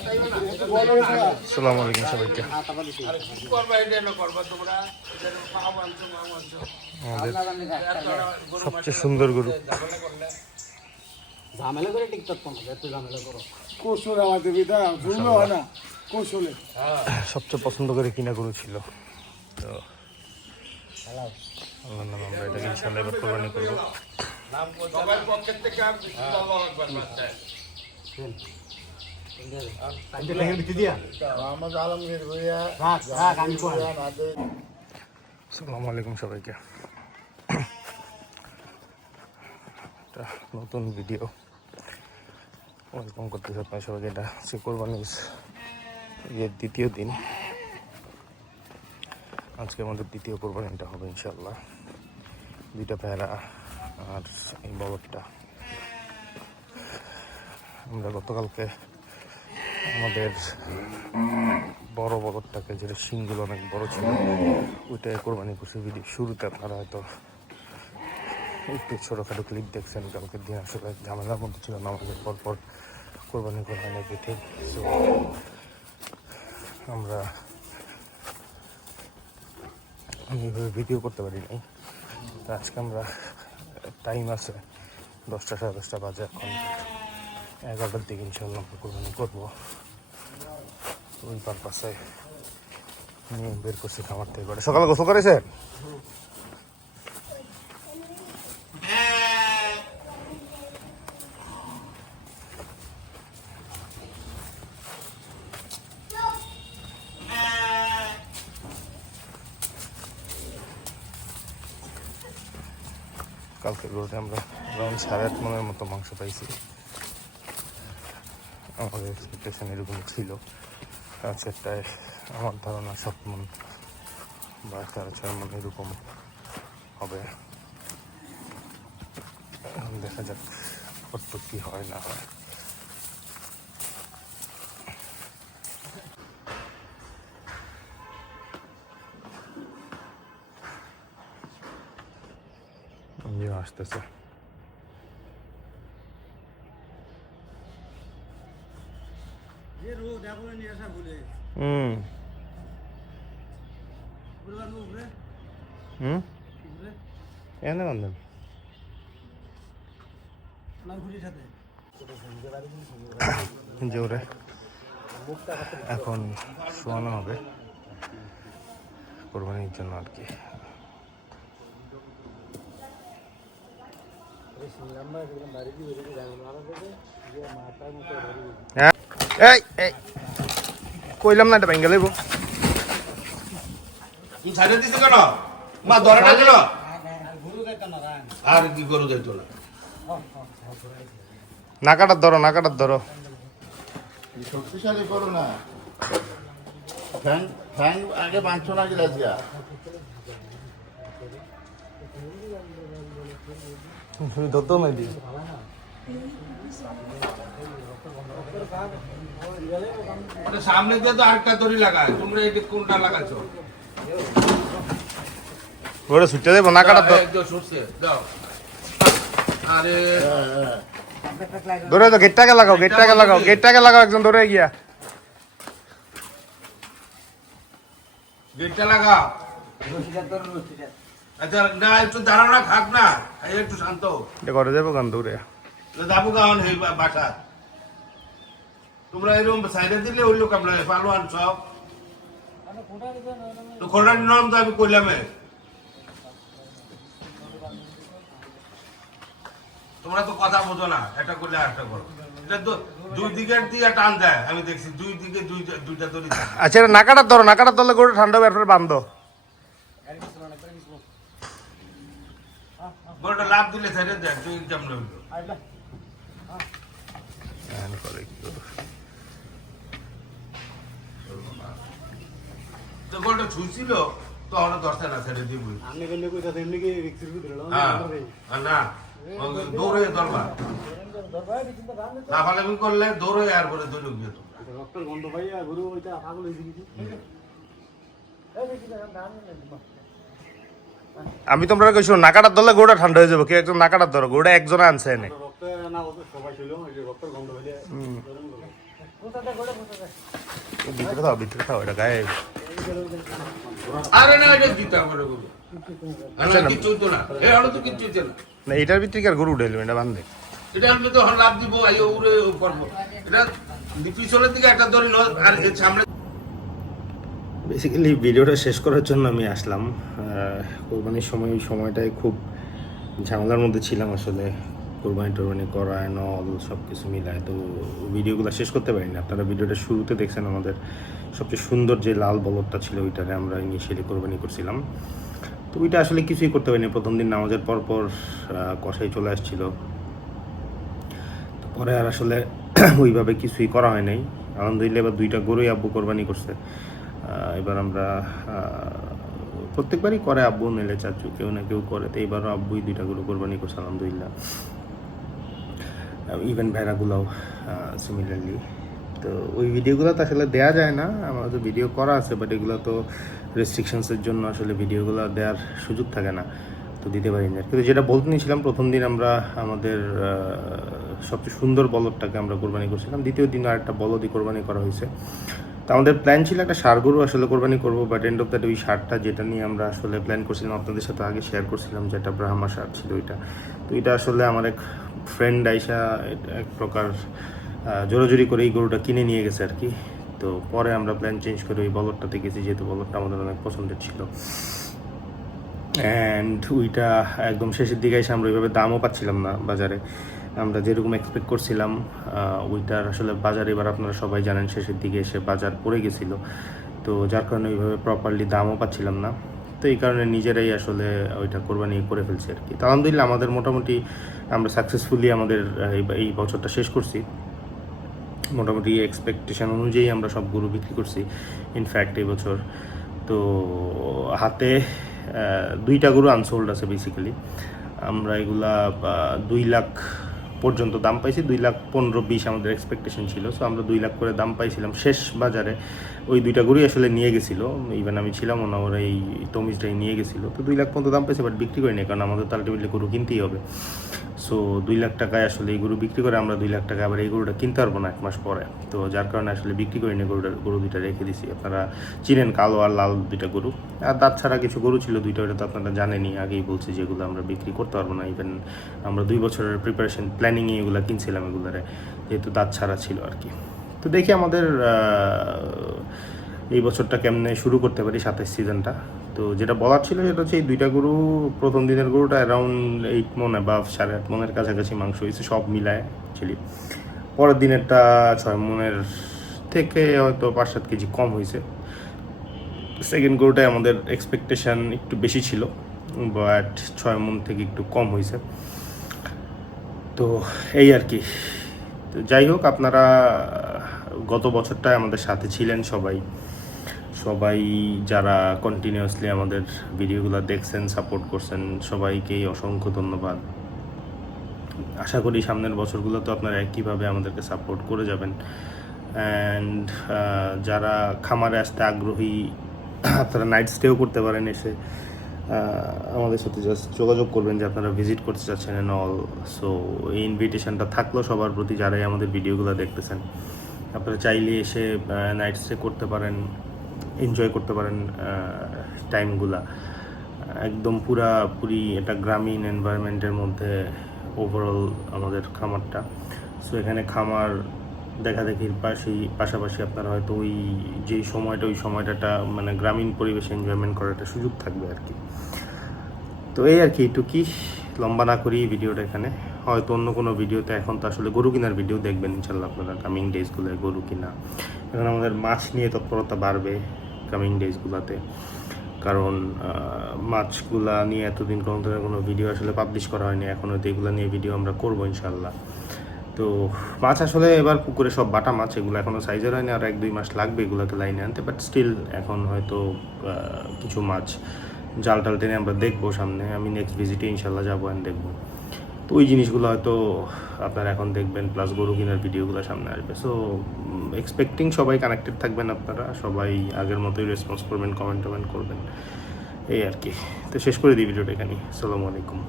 আসসালামু আলাইকুম সবাইকে। আমাদের সবচেয়ে সুন্দর গরু, ঝামেলা করে টিকটক ঝামেলা করো কৌশল আমাদের বিদা জুমলো হয় না কৌশলে সবচেয়ে পছন্দ করে কিনা গরু ছিল। তো আল্লাহর নামে আমরা এটাকে ইনশাআল্লাহ এবার কোরবানি করবো। আসসালামু আলাইকুম সবাইকে। একটা নতুন ভিডিও ওয়েলকাম করতেছি আপনার সবাইকে। এটা হচ্ছে কোরবানির দ্বিতীয় দিন। আজকে আমাদের দ্বিতীয় কোরবানিটা হবে ইনশাল্লাহ। দুইটা প্যারা আর এই বলদটা। আমরা গতকালকে আমাদের বড় বলদটাকে, যেটা শিংগুলো অনেক বড় ছিল, ওইটাই কোরবানি করছে। ভিডিও শুরুতে আপনারা হয়তো একটু ছোটোখাটো ক্লিপ দেখছেন। কালকের দিন আসলে ঝামেলার মধ্যে ছিল, নামাজের পর কোরবানি করা হয় না পিঠে। সো আমরা এইভাবে ভিডিও করতে পারি নাই। তো আজকে আমরা টাইম আছে 10টা সাড়ে 10টা বাজে, এখন 11টার দিকে ইনশাল্লাহ আমরা কোরবানি করবো। ওই পারপাসে নিয়ে বের করছি খামার থেকে করে। সকালে গোসল করেছে? কালকে গরুতে আমরা রাউন্ড 8.5 মনের মতো মাংস পাইছি। আমাদের এক্সপেকটেশন এরকমই ছিল। আজকেরটায় আমার ধারণা 7 মন বা 6.5 মন এরকম হবে। এখন দেখা যাক কত কি হয় না হয়। আসতেছে এনে বান্ধব জোরে এখন শোয়ানো হবে কোরবানির জন্য আর কি। কইলাম না এটা ভেঙে দেবো। তুই ছাড়ে দিছিস কেন? মা ধরে না কেন? আর কি গরু যাইতো না? নাকাটার ধরো, নাকাটার ধরো। শক্তিশালী করো না, ফ্যান ফ্যান আগে বাঁধছো না গিলাসিয়া। ধরতো না দিই। সামনে দিয়ে তো আরেকটা দড়ি লাগায়, তোমরা এই কোনটা লাগাচ্ছ? ওটা ছুটে দেবো, নাকাটার ধর। দাও। আরে ধরে তো গেটটাকে লাগাও, গেটটাকে লাগাও, গেটটাকে লাগাও, একজন ধরে গিয়া গেটটা লাগাও। আচ্ছা না, একটু দাঁড়ানো, খাক না, একটু শান্ত। এটা করে যাবো গান দৌড়ে। যাবো গান এই বাসা। তোমরা এরকম সাইডে দিলে ওই লোক আমরা পালোয়ান সব তো খোলা নিলাম। তো আমি করলাম তোমরা তো কথা বোঝো না, এটা করলে একটা করো। এটা তো দুই দিকের দিয়ে টান দেয়, আমি দেখছি দুই দিকে দুইটা দড়ি। আচ্ছা এটা নাকাটার ধরো, নাকাটার ধরলে গরুটা ঠান্ডা হবে, এরপরে বান্ধো। গরুটা লাভ দিলে ছেড়ে দেয়, তুই কেমন হইলো? তো গরুটা ছুঁছিল তো আমরা 10টা না ছেড়ে দিবই। না দৌড়ে ধরবা না, ফালামি করলে দৌড়ে আর করে দৌড়ে গিয়ে আমি তোমরা কইছো নাকাটার ধরলে গরুটা ঠান্ডা হয়ে যাবে। কেউ একজন নাকাটার ধরো, গরুটা একজনে আনছে এনে। ভিতরে দাও এটা গায়ে আরে না এটা দিতে হবে বলো কিছু তো না এই হলো তো কিছু হচ্ছে না না এটার ভিতরে কি আর গরু উঠে এটা বান্ধে এটা আমি তো লাভ দিব আইও উড়ে করবো এটা পিছনের দিকে একটা দড়ি আর সামনে বেসিক্যালি ভিডিওটা শেষ করার জন্য আমি আসলাম কোরবানির সময় ওই সময়টায় খুব ঝামেলার মধ্যে ছিলাম আসলে কোরবানি করা অল সব কিছু মিলায় তো ভিডিওগুলো শেষ করতে পারিনি আপনারা ভিডিওটা শুরুতে দেখছেন আমাদের সবচেয়ে সুন্দর যে লাল বলদটা ছিল ওইটারে আমরা ইনিশিয়ালি কোরবানি করছিলাম তো ওইটা আসলে কিছুই করতে পারিনি প্রথম দিন নামাজের পর কষাই চলে আসছিল তো পরে আর আসলে ওইভাবে কিছুই করা হয় নাই আলহামদুলিল্লাহ এবার 2টা গরুই আব্বু কোরবানি করছে এবার আমরা প্রত্যেকবারই করে আব্বু নিলে চাচু কেউ না কেউ করে তো এবারও আব্বুই 2টা গরু কোরবানি করছে আলহামদুলিল্লাহ ইভেন ভেড়াগুলোও সিমিলারলি তো ওই ভিডিওগুলো তো আসলে দেওয়া যায় না আমার তো ভিডিও করা আছে বাট এগুলো তো রেস্ট্রিকশনসের জন্য আসলে ভিডিওগুলো দেওয়ার সুযোগ থাকে না তো দিতে পারি না কিন্তু যেটা বলতে নিয়েছিলাম প্রথম দিন আমরা আমাদের সবচেয়ে সুন্দর বলদটাকে আমরা কোরবানি করছিলাম দ্বিতীয় দিন আরেকটা বলদই কোরবানি করা হয়েছে তো আমাদের প্ল্যান ছিল একটা ষাঁড় গরু আসলে কোরবানি করবো but end of the day ওই ষাঁড়টা যেটা নিয়ে আমরা আসলে প্ল্যান করছিলাম আপনাদের সাথে আগে শেয়ার করছিলাম যেটা ব্রাহ্মা ষাঁড় ছিল ওইটা তো এটা আসলে আমার এক ফ্রেন্ড আইসা এক প্রকার জোরাজুরি করে এই গরুটা কিনে নিয়ে গেছে আর কি তো পরে আমরা প্ল্যান চেঞ্জ করে ওই বলদটাতে গেছি যেহেতু বলদটা আমাদের অনেক পছন্দের ছিল অ্যান্ড ওইটা একদম শেষের দিকে এসে আমরা ওইভাবে দামও পাচ্ছিলাম না বাজারে আমরা যেরকম এক্সপেক্ট করছিলাম ওইটার আসলে বাজার এবার আপনারা সবাই জানেন শেষের দিকে এসে বাজার পড়ে গেছিলো তো যার কারণে ওইভাবে প্রপারলি দামও পাচ্ছিলাম না তো এই কারণে নিজেরাই আসলে ওইটা কোরবানি করে ফেলছি আর কি তো আলহামদুলিল্লাহ আমাদের মোটামুটি আমরা সাকসেসফুলি আমাদের এই বছরটা শেষ করছি মোটামুটি এক্সপেকটেশন অনুযায়ী আমরা সব গরু বিক্রি করছি ইনফ্যাক্ট এই বছর তো হাতে 2টা গরু আনসোল্ড আছে বেসিক্যালি আমরা এগুলা 2 লাখ পর্যন্ত দাম পাইছি 2,15,20 আমাদের এক্সপেকটেশন ছিল সো আমরা 2 লাখ করে দাম পাইছিলাম শেষ বাজারে ওই 2টা গরুই আসলে নিয়ে গেছিলো ইভেন আমি ছিলাম না ওরা এই তমিজটাই নিয়ে গেছিলো তো 2 লাখ পর্যন্ত দাম পাইছে বাট বিক্রি করিনি কারণ আমাদের তো আলটিমেটলি গরু কিনতেই হবে সো 2 লাখ টাকায় আসলে এই গরু বিক্রি করে আমরা 2 লাখ টাকা আবার এই গরুটা কিনতে পারবো না 1 মাস পরে তো যার কারণে আসলে বিক্রি করিনি গরু 2টা রেখে দিছি আপনারা চিনেন কালো আর লাল 2টা গরু আর দাঁত ছাড়া কিছু গরু ছিল 2টা ওটা তো আপনারা জানেনই আগেই বলছি যেগুলো আমরা বিক্রি করতে পারবো না ইভেন আমরা 2 বছরের প্রিপারেশন প্ল্যানিংয়ে এগুলো কিনছিলাম এগুলারে যেহেতু দাঁত ছাড়া ছিল আর কি তো দেখি আমাদের এই বছরটা কেমনে শুরু করতে পারি 27 সিজনটা তো যেটা বলার ছিল সেটা হচ্ছে এই 2টা গরু প্রথম দিনের গরুটা অ্যারাউন্ড 8 মন বা 8.5 মনের কাছাকাছি মাংস হয়েছে সব মিলায় অ্যাকচুয়ালি পরের দিনেরটা 6 মনের থেকে হয়তো 5-7 কেজি কম হয়েছে সেকেন্ড গরুটায় আমাদের এক্সপেকটেশন একটু বেশি ছিল বাট 6 মন থেকে একটু কম হয়েছে তো এই আর কি তো যাই হোক আপনারা গত বছরটায় আমাদের সাথে ছিলেন সবাই যারা কন্টিনিউয়াসলি আমাদের ভিডিওগুলো দেখছেন সাপোর্ট করছেন সবাইকেই অসংখ্য ধন্যবাদ আশা করি সামনের বছরগুলো তো আপনারা একইভাবে আমাদেরকে সাপোর্ট করে যাবেন অ্যান্ড যারা খামারে আসতে আগ্রহী আপনারা নাইট স্টেও করতে পারেন এসে আমাদের সাথে জাস্ট যোগাযোগ করবেন যে আপনারা ভিজিট করতে চাচ্ছেন এন্ড অল সো এই ইনভিটেশনটা থাকলো সবার প্রতি যারাই আমাদের ভিডিওগুলো দেখতেছেন আপনারা চাইলে এসে নাইট স্টে করতে পারেন এনজয় করতে পারেন টাইমগুলা একদম পুরি এটা গ্রামীণ এনভায়রনমেন্টের মধ্যে ওভারঅল আমাদের খামারটা সো এখানে খামার দেখাদেখির পাশাপাশি আপনারা হয়তো ওই সময়টা মানে গ্রামীণ পরিবেশে এনজয়মেন্ট করার একটা সুযোগ থাকবে আর কি তো এই আর কি একটু লম্বা না করি ভিডিওটা এখানে হয়তো অন্য কোনো ভিডিওতে এখন তো আসলে গরু কেনার ভিডিও দেখবেন ইনশাল্লাহ আপনারা কামিং ডেজগুলোয় গরু কিনা এখন আমাদের মাছ নিয়ে তৎপরতা বাড়বে কামিং ডেজগুলোতে কারণ মাছগুলা নিয়ে এতদিন কোনো ভিডিও আসলে পাবলিশ করা হয়নি এখন হয়তো এগুলো নিয়ে ভিডিও আমরা করবো ইনশাল্লাহ তো মাছ আসলে এবার পুকুরে সব বাটা মাছ এগুলো এখনও সাইজের হয়নি আর 1-2 মাস লাগবে এগুলোকে লাইনে আনতে বাট স্টিল এখন হয়তো কিছু মাছ জাল টাল টেনে আমরা দেখবো সামনে আমি নেক্সট ভিজিটে ইনশাল্লাহ যাবো অ্যান্ড দেখবো তো ওই জিনিসগুলো হয়তো আপনারা এখন দেখবেন প্লাস গরু কেনার ভিডিওগুলো সামনে আসবে সো এক্সপেক্টিং সবাই কানেক্টেড থাকবেন আপনারা সবাই আগের মতোই রেসপন্স করবেন কমেন্ট করবেন এই আর কি তো শেষ করে দিই ভিডিওটা এখানে আসসালামু আলাইকুম